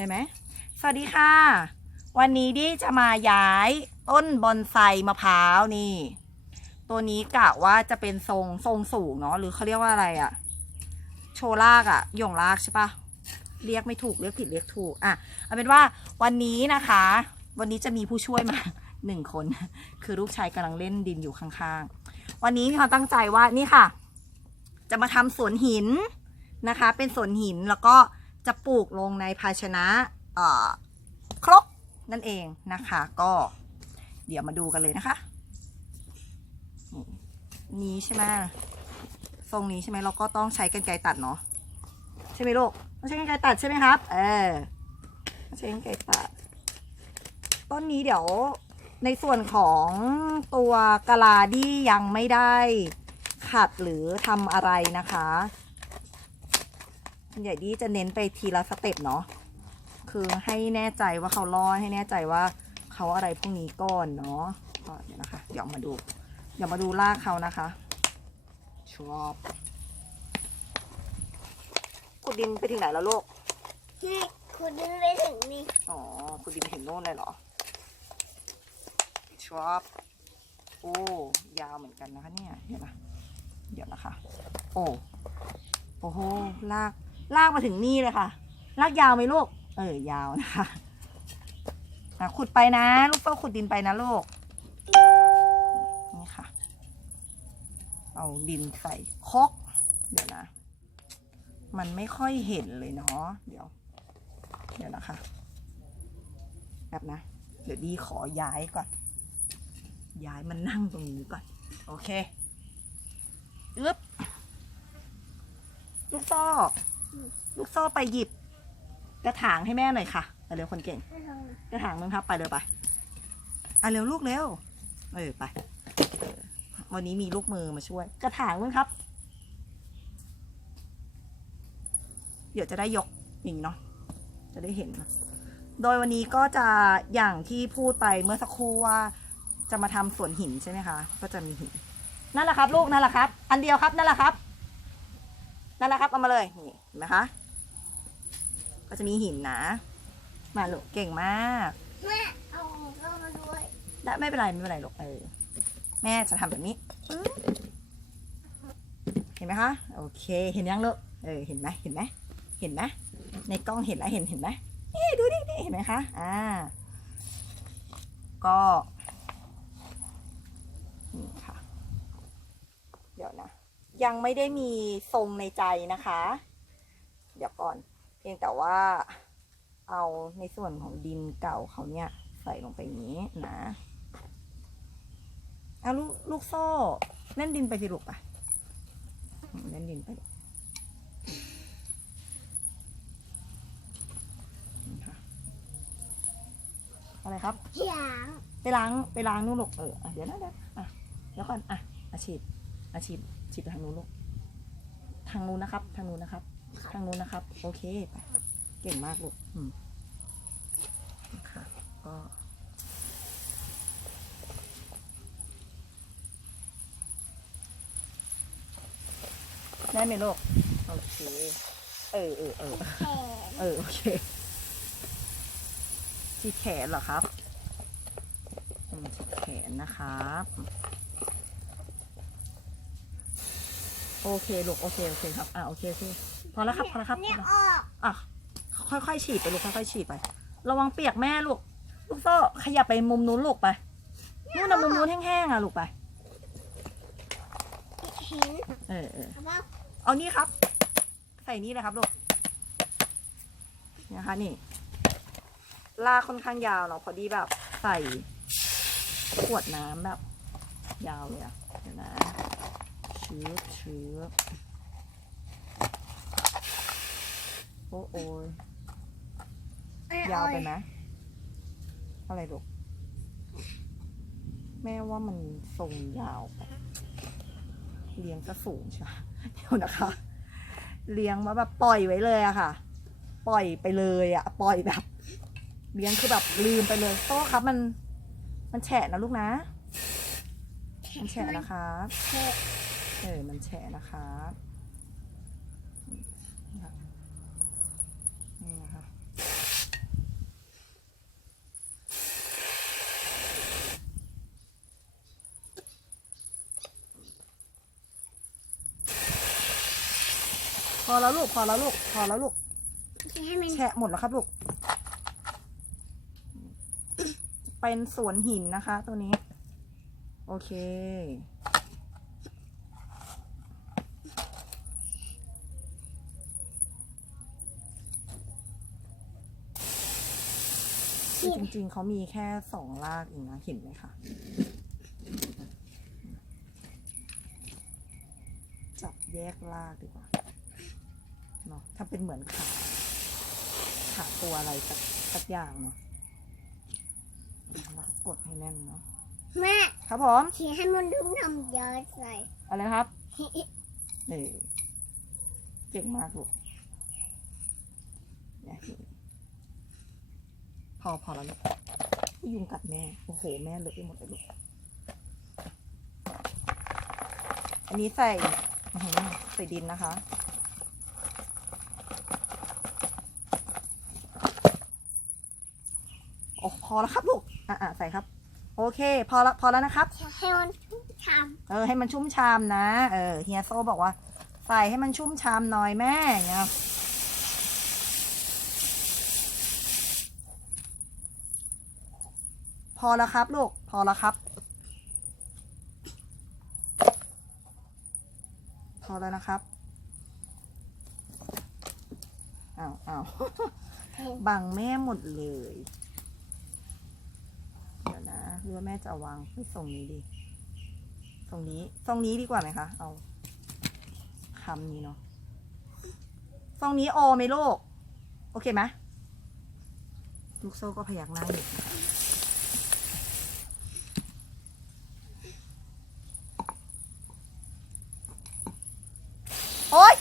ได้ไหมสวัสดีค่ะ วันนี้ดิจะมาย้ายต้นบอนไซมะพร้าวนี่ ตัวนี้กะว่าจะเป็นทรงทรงสูงเนาะหรือเขาเรียกว่าอะไรอะโชลากอะหย่งลากใช่ปะเรียกไม่ถูกเรียกผิดเรียกถูกอะเอาเป็นว่าวันนี้นะคะ วันนี้จะมีผู้ช่วยมาหนึ่งคน คือลูกชายกำลังเล่นดินอยู่ข้างๆ วันนี้มีความตั้งใจว่านี่ค่ะ จะมาทำสวนหินนะคะ เป็นสวนหินแล้วก็ จะปลูกลงในภาชนะครกนั่นเองนะคะ ก็เดี๋ยวมาดูกันเลยนะคะ นี่ใช่ไหมทรงนี้ใช่ไหมเราก็ต้องใช้กรรไกรตัดเนาะใช่ไหมลูกต้องใช้กรรไกรตัดใช่ไหมครับ เออใช้กรรไกรตัด ต้นนี้เดี๋ยวในส่วนของตัวกะลาดี้ยังไม่ได้ขัดหรือทำอะไรนะคะ ใหญ่ดี้จะเน้นไปทีละสเต็ปเนาะคือให้แน่ใจว่าเขารอดให้แน่ใจว่าเขาอะไรพวกนี้ก่อนเนาะก็เดี๋ยวนะคะเดี๋ยวมาดูเดี๋ยวมาดูลากเขานะคะชอบขุดดินไปถึงไหนแล้วลูกที่คุณดึงไปถึงนี่อ๋อขุดดินไปถึงโน่นเลยเหรอชอบโอ้ยาวเหมือนกันนะคะเนี่ยเดี๋ยวนะเดี๋ยวนะคะ โอ้โอ้โหลาก ลากมาถึงนี่เลยค่ะ ลากยาวไหมลูก เออยาวนะคะขุดไปนะ ลูกโซ่ขุดดินไปนะลูก นี่ค่ะ เอาดินใส่คกเดี๋ยวนะ มันไม่ค่อยเห็นเลยเนาะ เดี๋ยว เดี๋ยวนะคะแบบนะ เดี๋ยวดีขอย้ายก่อน ย้ายมันนั่งตรงนี้ก่อน โอเคอึ๊บลูกโซ่ ลูกโซ่ไปหยิบ กระถางให้แม่หน่อยค่ะไปเร็วคนเก่ง กระถางนึงครับไปเร็วไปอะเร็วลูกเร็วเออไป วันนี้มีลูกมือมาช่วย กระถางนึงครับ เดี๋ยวจะได้ยกอย่างนี้เนาะจะได้เห็น โดยวันนี้ก็จะอย่างที่พูดไปเมื่อสักครู่ว่า จะมาทำสวนหินใช่ไหมคะ ก็จะมีหินนั่นแหละครับ ลูกนั่นแหละครับ อันเดียวครับนั่นแหละครับนั่นแหละครับเอามาเลยนี่เห็นไหมคะ ก็จะมีหินนะ มาลูกเก่งมากแม่เอาเข้ามาด้วยได้ไม่เป็นไรไม่เป็นไรลูกเออแม่จะทำแบบนี้ปึ๊บเห็นไหมคะ โอเค เห็นยังลูกเออเห็นไหมเห็นไหมเห็นไหมในกล้องเห็นแล้วเห็นเห็นไหมนี่ดูดินี่เห็นไหมคะอ่าก็นี่ค่ะ เดี๋ยวนะ ยังไม่ได้มีทรงในใจนะคะ เดี๋ยวก่อน เพียงแต่ว่าเอาในส่วนของดินเก่าเขาเนี่ยใส่ลงไปอย่างนี้นะเอาลูกลูกโซ่เล่นดินไปสิลูกไปอืมเล่นดินไปลูกนี่ค่ะอะไรครับยางไปล้างไปล้างนู่นลูกเอออะเดี๋ยวนะเดี๋ยวอะเดี๋ยวก่อนอะอาฉีดอาฉีดฉีดไปทางนู้นลูกทางนู้นนะครับ ทางนู้นนะครับ ทางนู้นนะครับ โอเคไปเก่งมากลูกอืมค่ะก็ได้ไหมลูกโอเคเออเออเออแขนเออโอเคฉีดแขนเหรอครับอืมฉีดแขนนะครับ โอเคลูกโอเค โอเคครับ อะโอเคโอเค พอแล้วครับพอแล้วครับพเนี่อยแล้วออกอะค่อยๆฉีดไปลูกค่อยๆฉีดไป ระวังเปียกแม่ลูก ลูกโซ่ขยับไปมุมนู้นลูกไปนู่นนะมุมนู้นแห้งๆอะลูกไปเห็นเออเออเอาเปล่าเอานี่ครับ ใส่นี่เลยครับลูกนะคะนี่ลากค่อนข้างยาวเนาะพอดีแบบใส่ขวดน้ำแบบ ยาวเลยอะเดี๋ยวนะชื้อชื้อ โอ้โอยยาวไปไหมอะไรลูกแม่ว่ามันทรงยาวไปเลี้ยงก็สูงใช่ไหมเดี๋ยวนะคะ เลี้ยงมาแบบปล่อยไว้เลยอะค่ะ ปล่อยไปเลยอะปล่อยแบบ เลี้ยงคือแบบลืมไปเลยโต้ครับมัน มันแฉะนะลูกนะ มันแฉะนะคะ เออ มันแฉะนะคะนี่นะคะ อแล้วลูก พอแล้วลูก พอแล้วลูก ให้มันแฉะหมดแล้วครับลูก เป็นสวนหินนะคะ ตัวนี้ โอเค คือจริงๆ เขามีแค่สองรากเองนะเห็นไหมคะ จับแยกรากดีกว่า เนาะถ้าเป็นเหมือนขาขาตัวอะไรสักสักอย่างเนาะแล้วก็กดให้แน่นเนาะแม่ครับผมทีให้มันดุ้งทำยาใส่อะไรนะครับนี่เก่งมากลูกเนี่ยพอพอแล้วลูกยุงกัดแม่ โอ้โห แม่เลอะไปหมดเลยลูก อันนี้ใส่อื้อหือใส่ดินนะคะ อ้พอแล้วครับลูกอะอะใส่ครับ โอเค พอละพอแล้วนะครับ ให้มันทเออ ให้มันชุ่มชามนะ เออ เฮียโซบอกว่า ใส่ให้มันชุ่มชามหน่อยแม่อย่างเงี้ยพอแล้วครับลูก พอแล้วครับ พอแล้วนะครับอ้าวอ้าวำบังแม่หมดเลยเดี๋ยวนะ หรือว่าแม่จะเอาวางไว้ตรงนี้ดีตรงนี้ตรงนี้ดีกว่าไหมคะ เอาคำนี้เนาะตรงนี้โอไหมลูก โอเคไหมลูกโซ่ก็พยักหน้าอยู่โอ๊ย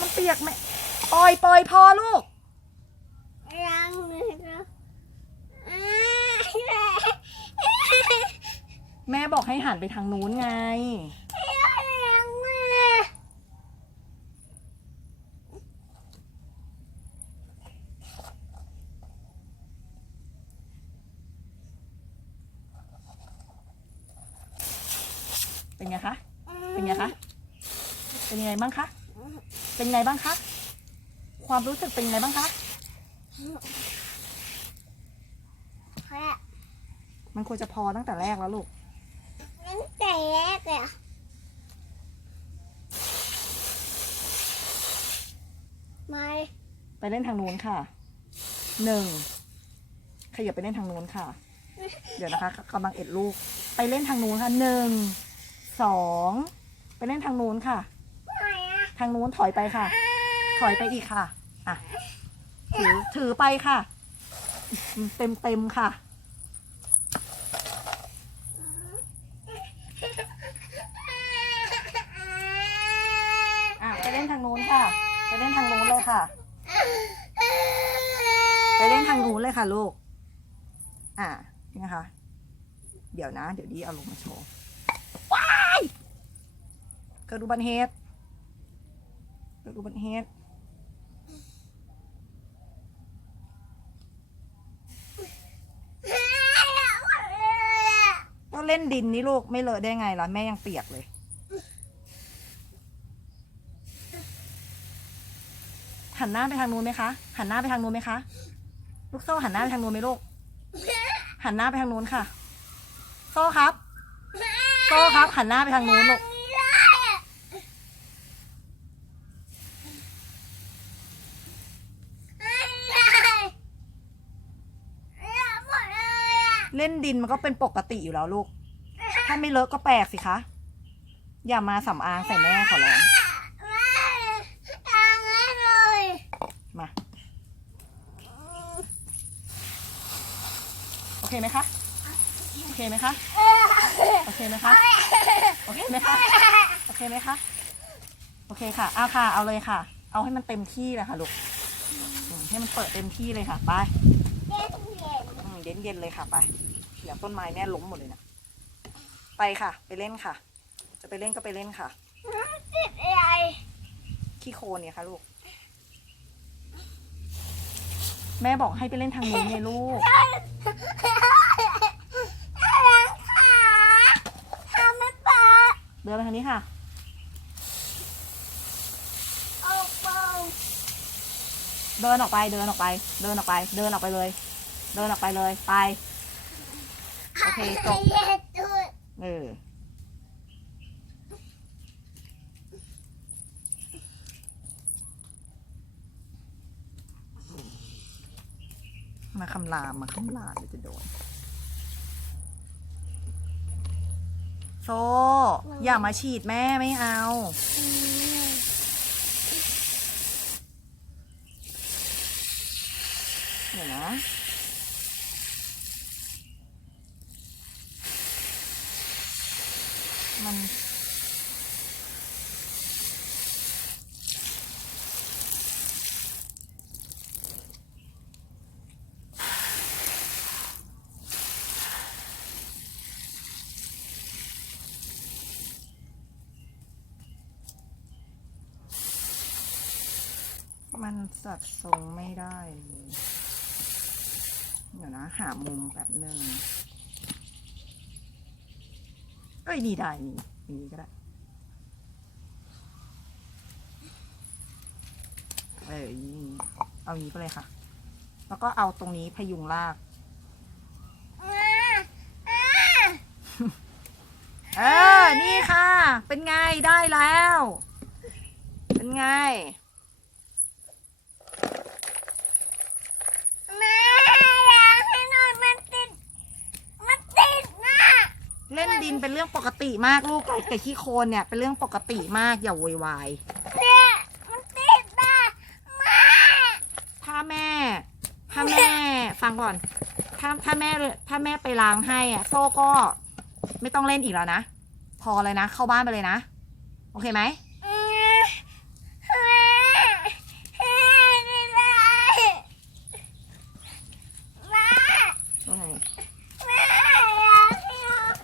มันเปียกไหมปล่อยปล่อยพอลูก ล้างมือแล้วอ่า แม่บอกให้หันไปทางนู้นไงล้างมือเป็นไงคะ เป็นไงคะ เป็นยังไงบ้างคะ เป็นยังไงบ้างคะ ความรู้สึกเป็นยังไงบ้างคะแค่มันควรจะพอตั้งแต่แรกแล้วลูกตั้ง แต่แรกเลยอะไม่ไปเล่นทางนู้นค่ะ หนึ่ง ขยับไปเล่นทางนู้นค่ะ เดี๋ยวนะคะกำลังเอ็ดลูก ไปเล่นทางนู้นค่ะ หนึ่ง สอง ไปเล่นทางนู้นค่ะ ไม่อะทางนู้นถอยไปค่ะ ถอยไปอีกค่ะ อะ ถือ ถือไปค่ะ เต็มเต็มๆค่ะอะ ไปเล่นทางนู้น ค่ะ ไปเล่นทางนู้นเลยค่ะ ไปเล่นทางนู้นเลยค่ะลูก อะนี่นะคะ เดี๋ยวนะ เดี๋ยวดีเอาลงมาโชว์ว้ายเกิดอุบัติเหตุเกิดอุบัติเหตุก็เล่นดินนี่ลูกไม่เลอะได้ไงล่ะ แม่ยังเปียกเลย หันหน้าไปทางนู้นไหมคะ หันหน้าไปทางนู้นไหมคะ ลูกโซ่หันหน้าไปทางนู้นไหมลูก หันหน้าไปทางนู้นค่ะ โซ่ครับ โซ่ครับ หันหน้าไปทางนู้นลูก เล่นดินมันก็เป็นปกติอยู่แล้วลูก ถ้าไม่เลอะก็แปลกสิคะ อย่ามาสำอางใส่แม่ขอร้อง มา โอ เคไหมคะ โอเคไหมคะ โอเคไหมคะ โอเคไหมคะ โอเคไหมคะ โอเคค่ะ เอาค่ะ เอาเลยค่ะ เอาให้มันเต็มที่เลยค่ะลูกอืมให้มันเปิดเต็มที่เลยค่ะ ไปอืมเย็นเย็นๆเลยค่ะไป เดี๋ยวต้นไม้แม่ล้มหมดเลยนะ ไปค่ะ ไปเล่นค่ะ จะไปเล่นก็ไปเล่นค่ะ ขี้โคลนเนี่ยค่ะลูก แม่บอกให้ไปเล่นทางนู้นไงลูก เลื้อไปทางนี้ค่ะเดินออกไปเดินออกไป เดินออกไป เดินออกไปเลย เดินออกไปเลยไป โอเคจบเออมาคำรามมาคำรามจะโดน โซ อย่ามาฉีดแม่ไม่เอาดี๋ยวนะ มัน มันจัดทรงไม่ได้เลยเดี๋ยวนะ หามุมแบบหนึ่งเอ้ยนี่ได้นี่อย่างนี้ก็ได้ เอออย่างนี้เอาอย่างนี้ไปเลยค่ะ แล้วก็เอาตรงนี้พยุงลากเออ นี่ค่ะ เป็นไง ได้แล้ว เป็นไง แม่อยากให้หน่อยมันติด มันติดนะ เล่นดินเป็นเรื่องปกติมากลูกกับขี้โคลนเนี่ยเป็นเรื่องปกติมากอย่าโวยวายเนี่ยมันติดนะแม่ถ้าแม่ถ้าแม่ ฟังก่อนถ้าถ้าแม่ถ้าแม่ไปล้างให้อะโซ่ก็ไม่ต้องเล่นอีกแล้วนะ พอเลยนะ เข้าบ้านไปเลยนะ โอเคไหมอืมแม่แม่ไม่ได้แม่ ตรงไหน แม่อยากให้หน่อย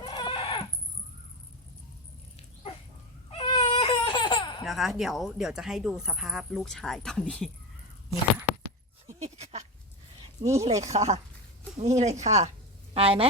แม่ นะคะ เดี๋ยวเดี๋ยวจะให้ดูสภาพลูกชายตอนนี้ นี่ค่ะ นี่ค่ะ นี่เลยค่ะ นี่เลยค่ะ อายไหม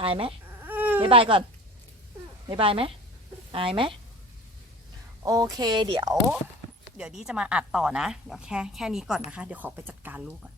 อายไหมบ๊ายบายก่อนบ๊ายบายไหมอายไหมโอเค เดี๋ยว เดี๋ยวดีจะมาอัดต่อนะ เดี๋ยวแค่แค่นี้ก่อนนะคะ เดี๋ยวขอไปจัดการลูกก่อน